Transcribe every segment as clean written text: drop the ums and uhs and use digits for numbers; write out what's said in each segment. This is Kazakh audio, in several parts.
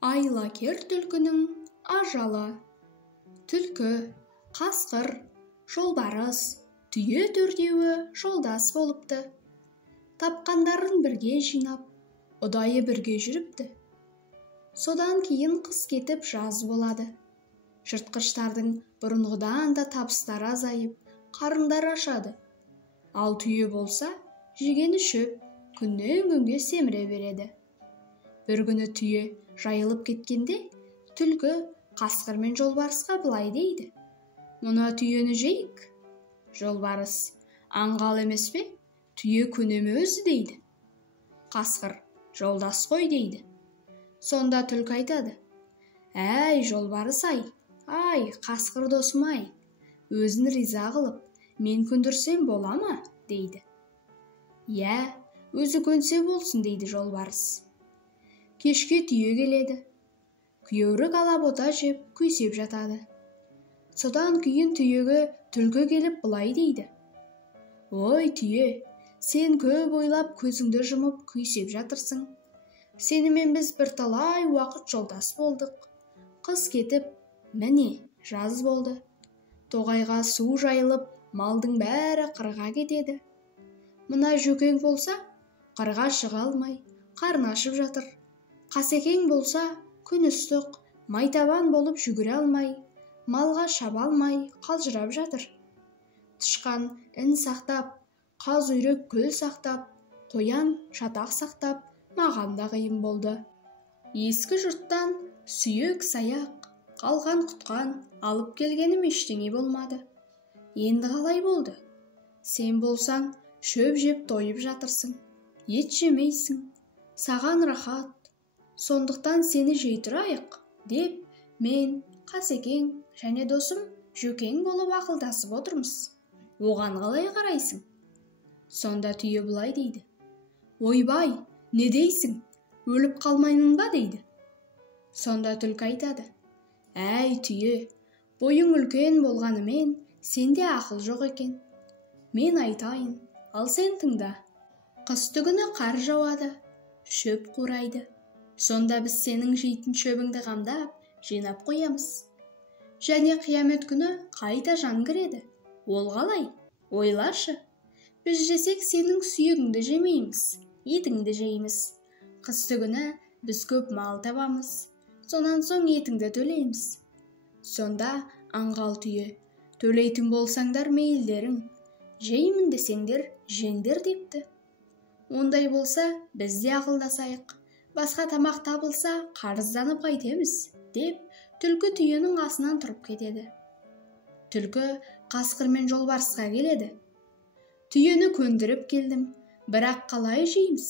Айлакер түлкінің ажалы. Түлкі, қасқыр, жолбарыс, түйе төртеуі жолдас болыпты. Тапқандарын бірге жинап, ұдайы бірге жүріпті. Содан кейін қыс кетіп жаз болады. Жыртқыштардың бұрынғыдан да табыстары азайып, қарындары ашады. Ал түйе болса, жегені шөп, күннен күнге семіре береді. Bir күні түйе жайылып кеткенде, түлкі қасқыр мен жолбарысқа былай дейді: "Мына түйені жейік." Жолбарыс: "Аңғал емес пе? Түйе көнеме өзі" дейді. Қасқыр: "Жолдас қой" дейді. Сонда түлкі айтады: "Әй, жолбарыс-ай, қасқыр досым-ай, өзін риза қылып, мен көндірсем бола ма?" дейді. "Иә, өзі көнсе болсын" дейді жолбарыс. Кешке түйе келеді. Күйеурік алабота жеп, күйсеп жатады. Содан кейін түйеге түлкі келіп былай дейді: "Ой, түйе, сен көп ойлап көзіңді жұмып күйсеп жатырсың. Сенімен біз бірталай уақыт жолдас болдық. Қыс кетіп, міне, жаз болды. Тоғайға су жайылып, малдың бәрі қырға кетеді. Мына жөкең болса, қырға шыға алмай, қарны ашып жатыр. Қасекең болса, күн ыстық, майтабан болып жүгіре алмай, малға шаба алмай, қалжырап жатыр. Тышқан ін сақтап, қаз үйрек көл сақтап, қоян шатақ сақтап, маған да қиын болды. Ескі жұрттан сүйек саяқ, қалған құтқан алып келгенім ештеңе болмады. Енді қалай болды? Сен болсаң, шөп жеп тойып жатырсың, ет жемейсің, саған рахат. Сондықтан сені жей тұрайық" деп, мен, Қасекең және досым жөкең болып ақылдасып отырмыз. Оған қалай қарайсың? Сонда түйе былай дейді: "Ойбай, не дейсің? Өліп қалмаймын ба?" дейді. Сонда түлкі айтады: "Әй түйе, бойың үлкен болғанымен, сенде ақыл жоқ екен. Мен айтайын, ал сен тыңда. Қыстыгүні қар жауады, шөп қурайды. Сонда біз сенің жейтін шөбіңді қамдап, жинап қоямыз. Және қиямет күні қайта жан кіреді. Ол қалай? Ойлашы. Біз жесек сенің сүйегіңді жемейміз, етіңді жейміз. Қыстыгүні біз көп мал табамыз. Сонан соң етіңді төлейміз." Сонда аңғал түйе: "Төлейтін болсаңдар мейілдерің, жеймін десеңдер жеңдер" депті. "Ондай болса, біз де ақылдасайық. Басқа тамақ табылса, қарызданып қайтеміз" деп, түлкі түйенің асынан тұрып кетеді. Түлкі қасқыр мен жолбарысқа келеді: "Түйені көндіріп келдім, бірақ қалай жейміз?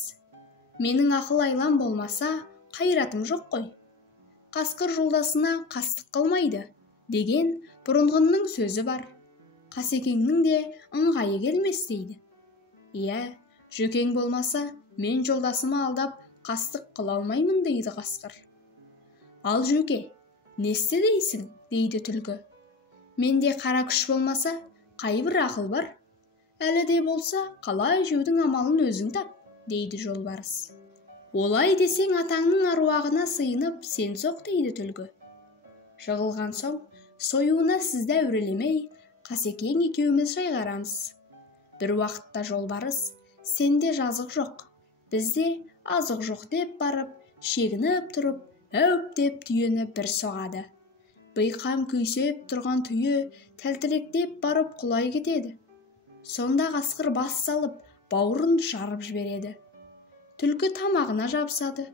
Менің ақыл айлам болмаса, қайратым жоқ қой. Қасқыр жолдасына қастық қылмайды" деген бұрынғының сөзі бар. Қасекеңнің де ыңғайы келмес дейді. "Иә, жөкең болмаса, мен жолдасыма алдап қастық қыла алмаймын" дейді қасқыр. "Ал жөке, не істе дейсің?" дейді түлкі. "Менде қара күш болмаса, қайбір ақыл бар. Әлі де болса, қалай жеудің амалын өзің тап" дейді жолбарыс. "Олай десең, атаңның аруағына сыйынып, сен соқ" дейді түлкі. Жығылған соң, союына сізді әурелемей, Қасекең екеуміз жайғарамыз. Бір уақытта жолбарыс: "Сенде жазық жоқ, бізде азық жоқ" деп барып, шегініп тұрып, әуп деп түйені бір соғады. Бейқам күйсеп тұрған түйе тәлтіректеп барып құлай кетеді. Сонда қасқыр бас салып, бауырын жарып жібереді. Түлкі тамағына жабысады.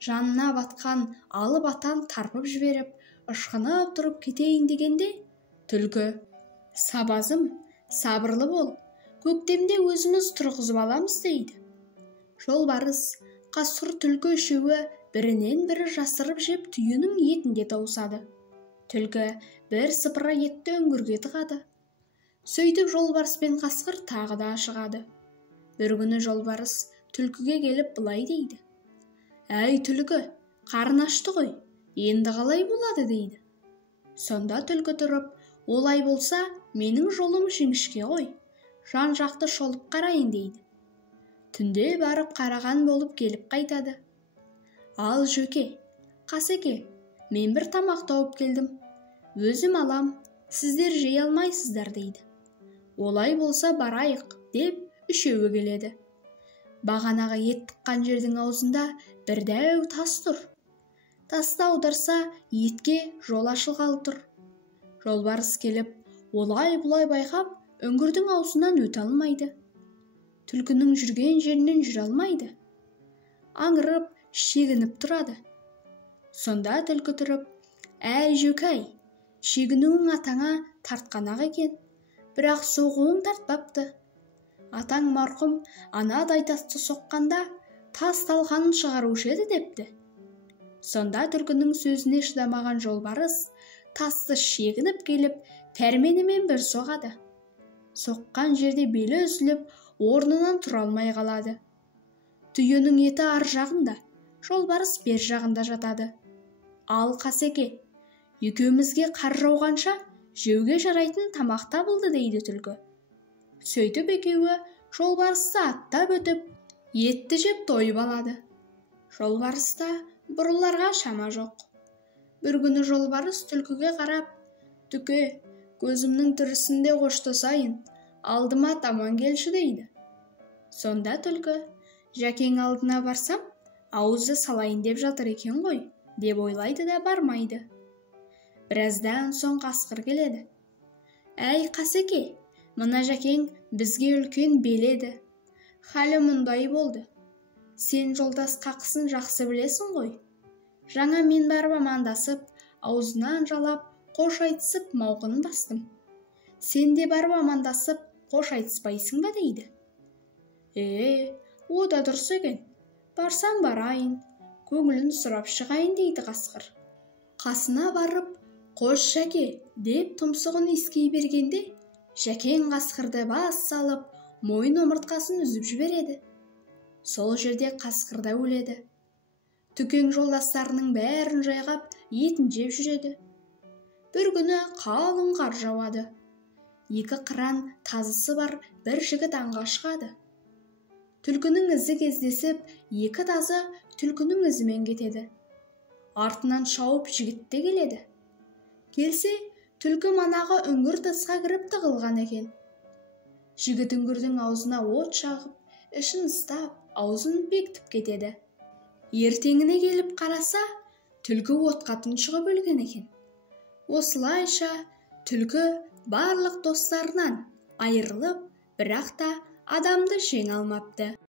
Жанына батқан алып атан тарпып жіберіп, ышқынып тұрып кетейін дегенде, түлкі: "Сабазым, сабырлы бол, көктемде өзіміз тұрғызып аламыз" дейді. Жолбарыс, қасқыр, түлкі үшеуі бірінен бірі жасырып жеп, түйенің етінде тауысады. Түлкі бір сыпыра етті үңгірге тығады. Сөйтіп жолбарыс пен қасқыр тағы да ашығады. Bir күні жолбарыс түлкіге келіп былай дейді: "Әй түлкі, қарын ашты ғой, енді қалай болады" дейді. Сонда түлкі тұрып: "Олай болса, менің жолым жіңішке ғой, жан жақты шолып қарайын" дейді. Түнде барып қараған болып келіп қайтады. "Ал жөке, Қасеке, мен бір тамақ тауып келдім. Өзім алам, сіздер жей алмайсыздар дейді. Олай болса барайық, деп үшеуі келеді. Бағанағы ет тыққан жердің аузында бір дәу тас тұр. Тасты аударса, етке жол ашылғалы тұр. Жолбарыс келіп, олай-бұлай байқап, үңгірдің аузынан өте алмайды. Түлкінің жүрген жерінен жүре алмайды. Аңырып, шегініп тұрады. Сонда түлкі тұрып, «Әй, жөкәй, шегінуің атаңа тартқан-ақ екен, бірақ соғуың тартпапты. Атаң марқұм анадай тасты соққанда тас талқанын шығарушы еді» депті. Сонда түлкінің сөзіне шыдамаған жолбарыс тасты шегініп келіп, пәрменімен бір соғады. Соққан жерде белі үзіліп, орнынан тұра алмай қалады. Түйенің еті ар жағында, жолбарыс бер жағында жатады. Ал Қасеке, екеумізге қар жауғанша жеуге жарайтын тамақ табылды дейді түлкі. Сөйтіп екеуі жолбарысты аттап өтіп, етті жеп тойып алады. Жолбарыста бұрыларға шама жоқ. Бір күні жолбарыс түлкіге қарап, «Түке, көзімнің тірісінде қоштасайын, алдыма таман келші» дейді. Сонда түлкі, «Жәкең алдына барсам, ауызды салайын деп жатыр екен ғой», деп ойлайды да бармайды. Біраздан соң қасқыр келеді. «Әй, Қасеке, мына Жәкең бізге үлкен беледі. Халі мұндай болды. Сен жолдас қақысын жақсы білесің ғой. Жаңа мен барып амандасып, аузынан жалап, қош айтысып мауқын бастым. Сен де барып амандасып, қош айтыспайсың ба» дейді. О да дұрыс екен. Барсам барайын, көңілін сұрап шығайын» дейді қасқыр. Қасына барып, «Қош Жәке» деп тұмсығын иіскей бергенде, Жәкең қасқырды бас салып, мойын омыртқасын үзіп жібереді. Сол жерде қасқыр да өледі. Түкең жолдастарының бәрін жайғап, етін жеп жүреді. Бір күні қалың қар жауады. Екі қыран тазысы бар бір жігіт аңға шығады. Түлкінің ізі кездесіп, екі тазы түлкінің ізімен кетеді. Артынан шауып жігіт те келеді. Келсе, түлкі манағы үңгір тасқа кіріп тығылған екен. Жігіт үңгірдің аузына от жағып, ішін ыстап, аузын бекітіп кетеді. Ертеңіне келіп қараса, түлкі отқа тұншығып өлген екен. Осылайша түлкі барлық достарынан айырылып, бірақ та адамды жеңе алмапты.